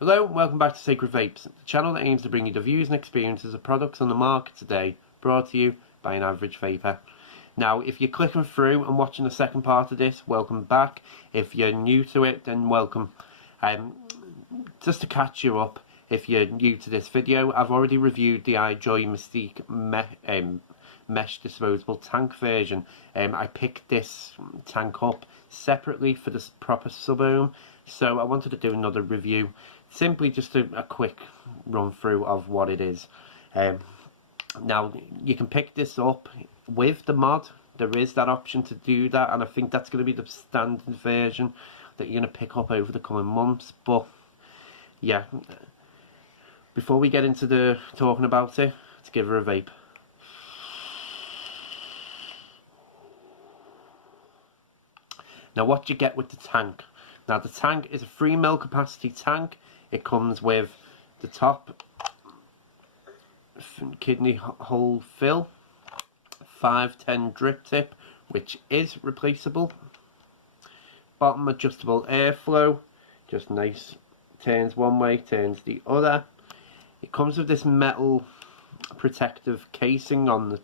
Hello and welcome back to Sacred Vapes, the channel that aims to bring you the views and experiences of products on the market today, brought to you by an average vaper. Now, if you're clicking through and watching the second part of this, welcome back. If you're new to it, then welcome. Just to catch you up, if you're new to this video, I've already reviewed the Ijoy mystique mesh disposable tank version. I picked this tank up separately for this proper sub-ohm, so I wanted to do another review, simply just a quick run through of what it is. Now you can pick this up with the mod. There is that option to do that, and I think that's going to be the standard version that you're going to pick up over the coming months. But yeah, before we get into the talking about it, let's give her a vape. Now what you get with the tank. Now the tank is a 3 ml capacity tank. It comes with the top kidney hole fill, 510 drip tip, which is replaceable, bottom adjustable airflow, just nice, turns one way, turns the other. It comes with this metal protective casing on the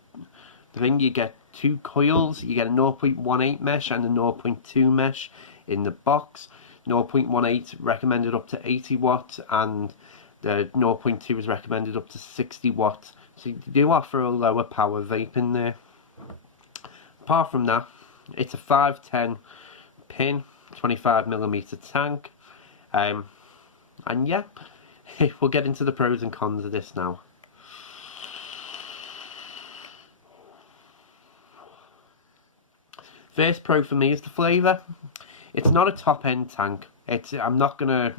thing. You get two coils. You get a 0.18 mesh and a 0.2 mesh in the box. 0.18 recommended up to 80 watts and the 0.2 is recommended up to 60 watts. So you do offer a lower power vape in there. Apart from that, it's a 510 pin 25mm tank, and yeah, we'll get into the pros and cons of this now. First pro for me is the flavour. It's not a top end tank. I'm not going to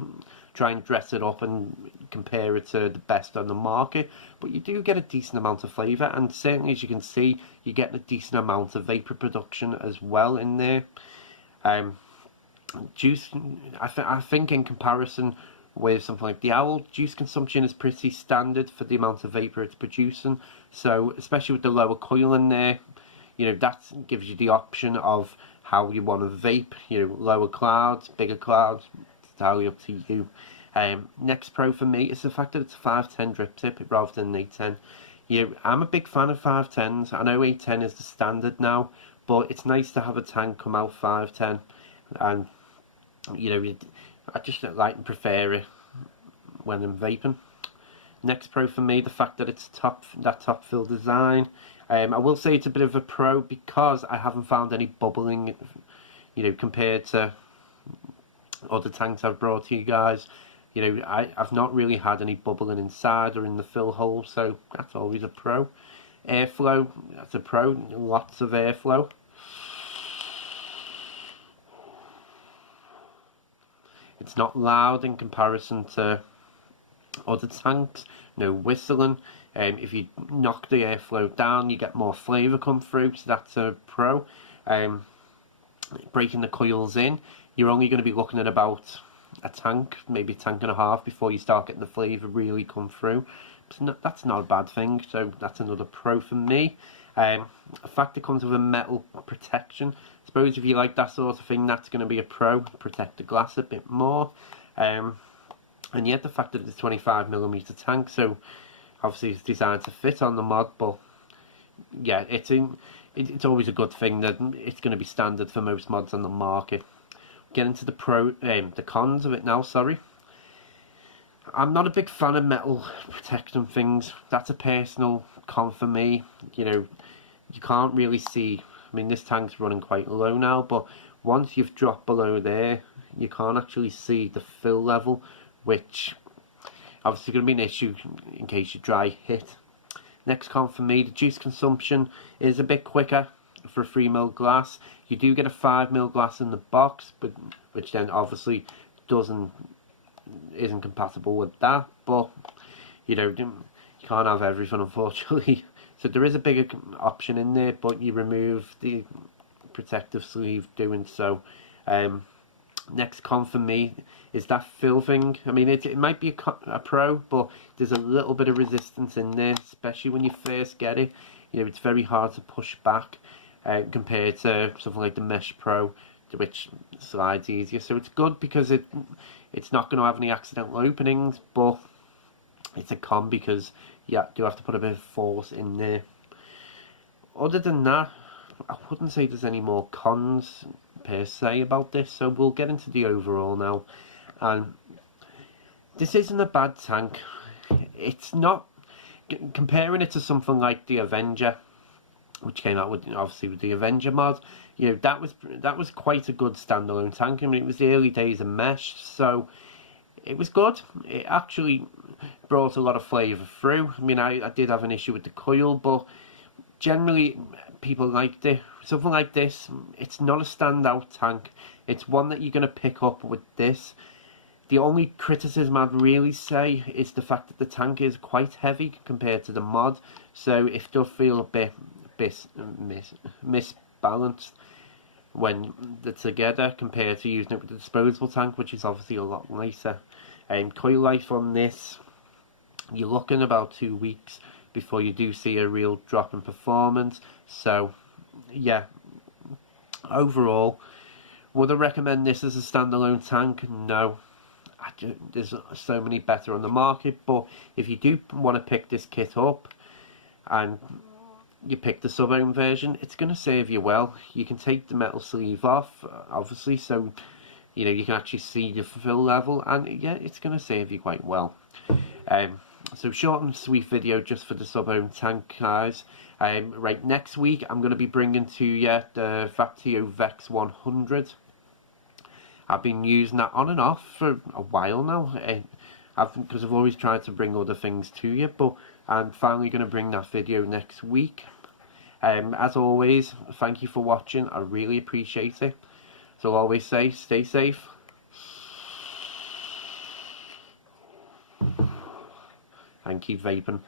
try and dress it up and compare it to the best on the market, but you do get a decent amount of flavour, and certainly, as you can see, you're getting a decent amount of vapour production as well in there. Juice, I think in comparison with something like the Owl, juice consumption is pretty standard for the amount of vapour it's producing, so especially with the lower coil in there, you know, that gives you the option of how you want to vape, you know, lower clouds, bigger clouds, it's entirely up to you. Next pro for me is the fact that it's a 510 drip tip rather than an 810. I'm a big fan of 510s. I know 810 is the standard now, but it's nice to have a tank come out 510, and you know, I just like and prefer it when I'm vaping. Next pro for me, the fact that it's top fill design. I will say it's a bit of a pro because I haven't found any bubbling, you know, compared to other tanks I've brought to you guys. You know, I've not really had any bubbling inside or in the fill hole, so that's always a pro. Airflow, that's a pro, lots of airflow. It's not loud in comparison to other tanks, no whistling. If you knock the airflow down, you get more flavour come through, so that's a pro. Breaking the coils in, you're only going to be looking at about a tank, maybe a tank and a half, before you start getting the flavour really come through. That's not a bad thing, so that's another pro for me. The fact it comes with a metal protection, I suppose if you like that sort of thing, that's going to be a pro, protect the glass a bit more. And yet the fact that it's a 25mm tank, so obviously it's designed to fit on the mod, but yeah, it's always a good thing that it's going to be standard for most mods on the market. Get into the cons of it now. Sorry, I'm not a big fan of metal protection things. That's a personal con for me. You know, you can't really see. I mean, this tank's running quite low now, but once you've dropped below there, you can't actually see the fill level, which obviously going to be an issue in case you dry hit. Next con for me, the juice consumption is a bit quicker for a 3 ml glass. You do get a 5 ml glass in the box, but which then obviously isn't compatible with that. But you know, you can't have everything, unfortunately. So there is a bigger option in there, but you remove the protective sleeve doing so. Next con for me is that fill thing. I mean, it might be a pro, but there's a little bit of resistance in there, especially when you first get it. You know, it's very hard to push back compared to something like the Mesh Pro which slides easier. So it's good because it's not going to have any accidental openings, but it's a con because you do have to put a bit of force in there. Other than that, I wouldn't say there's any more cons per se about this, so we'll get into the overall now. And this isn't a bad tank. It's not, comparing it to something like the Avenger, which came out with, obviously, with the Avenger mod, you know, that was quite a good standalone tank. I mean, it was the early days of Mesh, so it was good. It actually brought a lot of flavour through. I mean, I did have an issue with the coil, but generally people liked it. Something like this, it's not a standout tank. It's one that you're going to pick up with this. The only criticism I'd really say is the fact that the tank is quite heavy compared to the mod, so it does feel a bit misbalanced when they're together compared to using it with the disposable tank, which is obviously a lot nicer. Coil life on this, you're looking about 2 weeks before you do see a real drop in performance. So yeah, overall, would I recommend this as a standalone tank? No. There's so many better on the market, but if you do want to pick this kit up and you pick the sub-ohm version, it's going to serve you well. You can take the metal sleeve off, obviously, so you know you can actually see the fill level, and yeah, it's going to serve you quite well. So short and sweet video just for the sub-ohm tank, guys. Right, next week I'm going to be bringing to you the Vaptio Vex 100. I've been using that on and off for a while now, because I've always tried to bring other things to you, but I'm finally going to bring that video next week. As always, thank you for watching. I really appreciate it. So I'll always say, stay safe. And keep vaping.